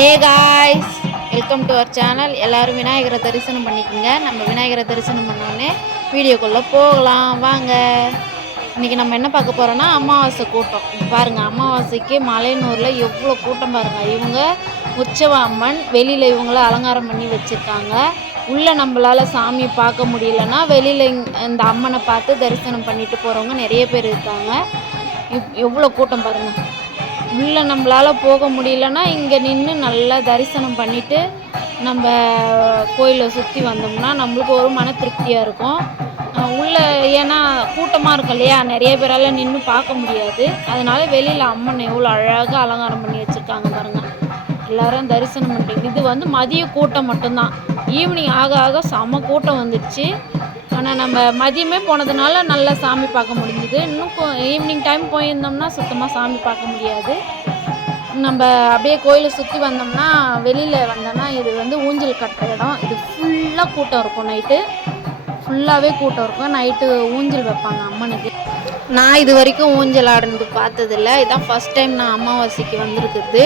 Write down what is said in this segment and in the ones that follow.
Hey guys welcome to our channel எல்லோரும் விநாயகரை தரிசனம் பண்ணிக்கோங்க. நம்ம விநாயகரை தரிசனம் பண்ணோடனே வீடியோக்குள்ளே போகலாம். வாங்க. இன்றைக்கி நம்ம என்ன பார்க்க போகிறோன்னா அமாவாசை கூட்டம். பாருங்கள் அமாவாசைக்கு மலையனூரில் எவ்வளோ கூட்டம் பாருங்கள் இவங்க உற்சவ அம்மன் வெளியில் இவங்கள அலங்காரம் பண்ணி வச்சுருக்காங்க. உள்ளே நம்மளால் சாமி பார்க்க முடியலன்னா வெளியில் இந்த அம்மனை பார்த்து தரிசனம் பண்ணிட்டு போகிறவங்க நிறைய பேர் இருக்காங்க. இவ் எவ்வளோ கூட்டம் பாருங்கள் உள்ளே நம்மளால் போக முடியலன்னா இங்கே நின்று நல்லா தரிசனம் பண்ணிவிட்டு நம்ம கோயிலை சுற்றி வந்தோம்னா நம்மளுக்கு ஒரு மன திருப்தியாக இருக்கும். உள்ளே ஏன்னா கூட்டமாக இருக்கும் இல்லையா? நிறைய பேரால் நின்று பார்க்க முடியாது. அதனால வெளியில் அம்மன் எவ்வளோ அழகாக அலங்காரம் பண்ணி வச்சுருக்காங்க பாருங்கள் எல்லாரும் தரிசனம் பண்ணுறீங்க இது வந்து மதிய கூட்டம் மட்டும்தான். ஈவினிங் ஆக ஆக செம கூட்டம் வந்துடுச்சு ஆனால் நம்ம மதியமே போனதுனால நல்லா சாமி பார்க்க முடிஞ்சுது. இன்னும் ஈவினிங் டைம் போயிருந்தோம்னா சுத்தமாக சாமி பார்க்க முடியாது. நம்ம அப்படியே கோயிலை சுற்றி வந்தோம்னா வெளியில் வந்தோம்னா இது வந்து ஊஞ்சல் கட்டுற இடம். இது ஃபுல்லாக கூட்டம் இருக்கும் நைட்டு ஃபுல்லாகவே கூட்டம் இருக்கும். நைட்டு ஊஞ்சல் வைப்பாங்க அம்மனுக்கு. நான் இது வரைக்கும் ஊஞ்சல் ஆடுனது பார்த்ததில்ல. இதான் ஃபஸ்ட் டைம் நான் அமாவாசைக்கு வந்திருக்குது.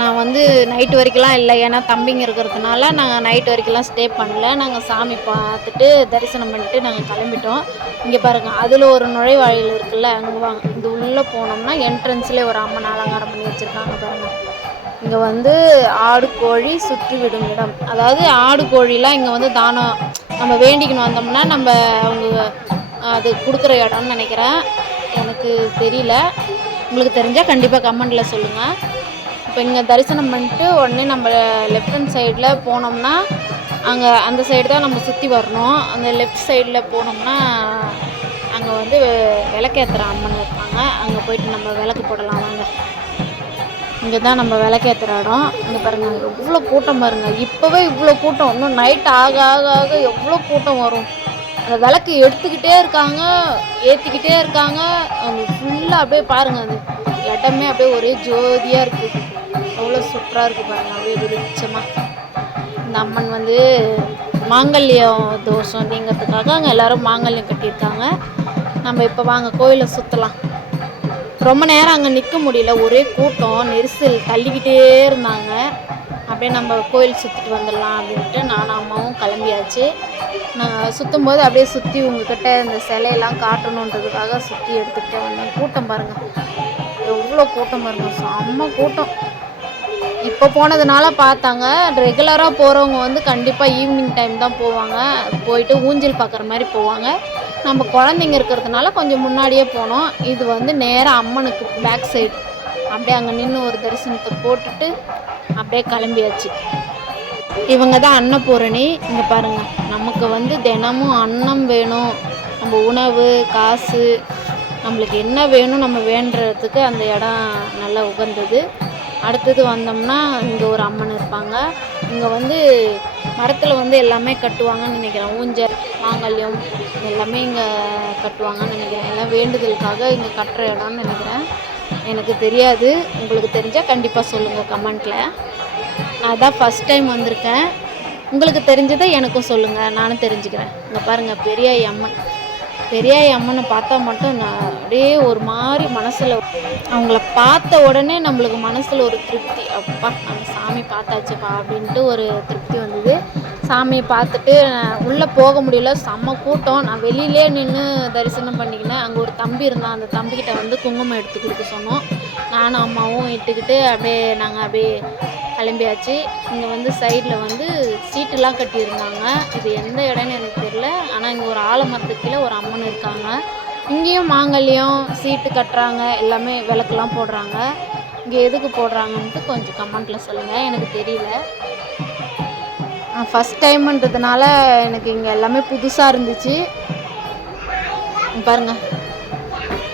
நான் வந்து நைட்டு வரைக்கும்லாம் இல்லை. ஏன்னா தம்பிங்க இருக்கிறதுனால நாங்கள் நைட் வரைக்கும்லாம் ஸ்டே பண்ணல. நாங்கள் சாமி பார்த்துட்டு தரிசனம் பண்ணிட்டு நாங்கள் கிளம்பிட்டோம். இங்கே பாருங்கள் அதில் ஒரு நுழைவாயில் இருக்குல்ல அங்கே வாங்க இது உள்ளே போனோம்னா என்ட்ரன்ஸ்லேயே ஒரு அம்மன் அலங்காரம் பண்ணி வச்சுருக்காங்க பாருங்கள் இங்கே வந்து ஆடு கோழி சுற்றி விடும் இடம். அதாவது ஆடு கோழிலாம் இங்கே வந்து தானம் நம்ம வேண்டிக்கணும். வந்தோம்னா நம்ம அவங்க அது கொடுக்குற இடம்னு நினைக்கிறேன். எனக்கு தெரியல. உங்களுக்கு தெரிஞ்சால் கண்டிப்பாக கமெண்டில் சொல்லுங்கள் இப்போ இங்கே தரிசனம் பண்ணிட்டு உடனே நம்ம லெஃப்ட் ஹேண்ட் சைடில் போனோம்னா அங்கே அந்த சைடு தான் நம்ம சுற்றி வரணும். அந்த லெஃப்ட் சைடில் போனோம்னா அங்கே வந்து விளக்கேற்றுற அம்மன் இருப்பாங்க. அங்கே போயிட்டு நம்ம விளக்கு போடலாம் வாங்க. இங்கே தான் நம்ம விளக்கேற்றுற இடம். இங்கே பாருங்கள் எவ்வளோ கூட்டம் பாருங்கள் இப்போவே இவ்வளோ கூட்டம். இன்னும் நைட் ஆக ஆக ஆக எவ்வளோ கூட்டம் வரும். அந்த விளக்கு எடுத்துக்கிட்டே இருக்காங்க ஏற்றிக்கிட்டே இருக்காங்க. அது ஃபுல்லாக அப்படியே பாருங்கள் அது. இடமே அப்படியே ஒரே ஜோதியாக இருக்குது அவ்வளோ சூப்பராக இருக்குது பாருங்கள் அப்படியே வெளிச்சமாக இந்த அம்மன் வந்து மாங்கல்யம் தோஷம் அப்படிங்கிறதுக்காக அங்கே எல்லோரும் மாங்கல்யம் கட்டியிருக்காங்க. நம்ம இப்போ வாங்க கோயிலை சுற்றலாம் ரொம்ப நேரம் அங்கே நிற்க முடியல ஒரே கூட்டம் நெரிசல் தள்ளிக்கிட்டே இருந்தாங்க. அப்படியே நம்ம கோயில் சுற்றிட்டு வந்துடலாம் அப்படின்ட்டு நானும் அம்மாவும் கிளம்பியாச்சு. நான் சுற்றும் போது அப்படியே சுற்றி உங்ககிட்ட இந்த சிலையெல்லாம் காட்டணுன்றதுக்காக சுற்றி எடுத்துக்கிட்டே வந்தேன். கூட்டம் பாருங்கள் எவ்வளோ கூட்டம் இருக்கும் செம்ம கூட்டம். இப்போ போனதுனால பார்த்தாங்க ரெகுலராக போகிறவங்க வந்து கண்டிப்பாக ஈவினிங் டைம் தான் போவாங்க. போயிட்டு ஊஞ்சல் பார்க்குற மாதிரி போவாங்க. நம்ம குழந்தைங்க இருக்கிறதுனால கொஞ்சம் முன்னாடியே போனோம். இது வந்து நேராக அம்மனுக்கு பேக் சைடு அப்படியே அங்கே நின்று ஒரு தரிசனத்தை போட்டுட்டு அப்படியே கிளம்பியாச்சு. இவங்க தான் அன்னபூரணி. இங்கே பாருங்கள் நமக்கு வந்து தினமும் அன்னம் வேணும். நம்ம உணவு காசு நம்மளுக்கு என்ன வேணும் நம்ம வேண்டுறதுக்கு அந்த இடம் நல்லா உகந்தது. அடுத்தது வந்தோம்னா இங்கே ஒரு அம்மன் இருப்பாங்க. இங்கே வந்து மரத்தில் வந்து எல்லாமே கட்டுவாங்கன்னு நினைக்கிறேன். ஊஞ்சல் மாங்கல்யம் எல்லாமே இங்கே கட்டுவாங்கன்னு நினைக்கிறேன். எல்லாம் வேண்டுதலுக்காக இங்கே கட்டுற இடம்னு நினைக்கிறேன். எனக்கு தெரியாது. உங்களுக்கு தெரிஞ்சால் கண்டிப்பாக சொல்லுங்கள் கமெண்ட்டில் நான் தான் ஃபஸ்ட் டைம் வந்திருக்கேன். உங்களுக்கு தெரிஞ்சதை எனக்கும் சொல்லுங்கள் நானும் தெரிஞ்சுக்கிறேன். இங்கே பாருங்கள் பெரிய அம்மன். பெரியாய் அம்மனை பார்த்தா மட்டும் நான் அப்படியே ஒரு மாதிரி மனசில் அவங்கள பார்த்த உடனே நம்மளுக்கு மனசில் ஒரு திருப்தி. அப்பா நம்ம சாமி பார்த்தாச்சுப்பா அப்படின்ட்டு ஒரு திருப்தி வந்தது. சாமியை பார்த்துட்டு உள்ளே போக முடியல. செம்ம கூட்டம். நான் வெளியிலே நின்று தரிசனம் பண்ணிக்கினேன். அங்கே ஒரு தம்பி இருந்தான். அந்த தம்பிக்கிட்ட வந்து குங்குமம் எடுத்து கொடுக்க சொன்னோம். நானும் அம்மாவும் இட்டுக்கிட்டு அப்படியே நாங்கள் அப்படியே கிளம்பியாச்சு. இங்கே வந்து சைடில் வந்து சீட்டுலாம் கட்டியிருந்தாங்க. இது எந்த இடம்னு எனக்கு தெரியல. ஆனால் இங்கே ஒரு ஆலமரத்துக்கு கீழே ஒரு அம்மன் இருக்காங்க. இங்கேயும் மாங்கல்யம் சீட்டு கட்டுறாங்க. எல்லாமே விளக்குலாம் போடுறாங்க. இங்கே எதுக்கு போடுறாங்கன்ட்டு கொஞ்சம் கமெண்ட்டில் சொல்லுங்கள் எனக்கு தெரியல. ஃபஸ்ட் டைம்ன்றதுனால எனக்கு இங்கே எல்லாமே புதுசாக இருந்துச்சு. பாருங்கள்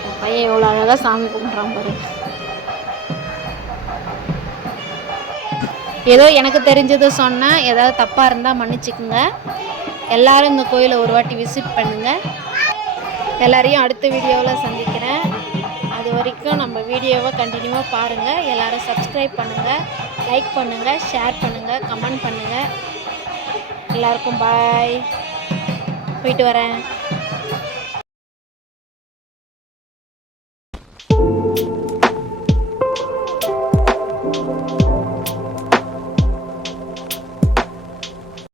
என் பையன் எவ்வளோ அழகாக சாமி கும்பிட்றான் பாருங்கள் ஏதோ எனக்கு தெரிஞ்சதை சொன்னேன் ஏதாவது தப்பாக இருந்தால் மன்னிச்சுக்குங்க. எல்லாரும் இந்த கோயிலை ஒரு வாட்டி விசிட் பண்ணுங்கள் எல்லாரையும் அடுத்த வீடியோவில் சந்திக்கிறேன். அது வரைக்கும் நம்ம வீடியோவை கண்டினியூவாக பாருங்கள் எல்லோரும் சப்ஸ்கிரைப் பண்ணுங்கள் லைக் பண்ணுங்கள் ஷேர் பண்ணுங்கள் கமெண்ட் பண்ணுங்கள் எல்லாருக்கும் பாய் போயிட்டு வரேன்.